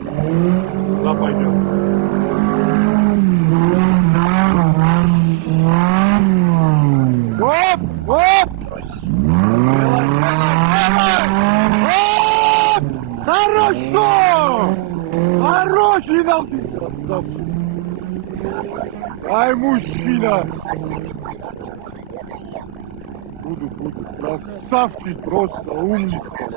Сюда пойдем. Оп! Оп! Оп! Хорошо! Хороший нам ты, красавчик! Ай, мужчина! Буду. Красавчик, просто умница!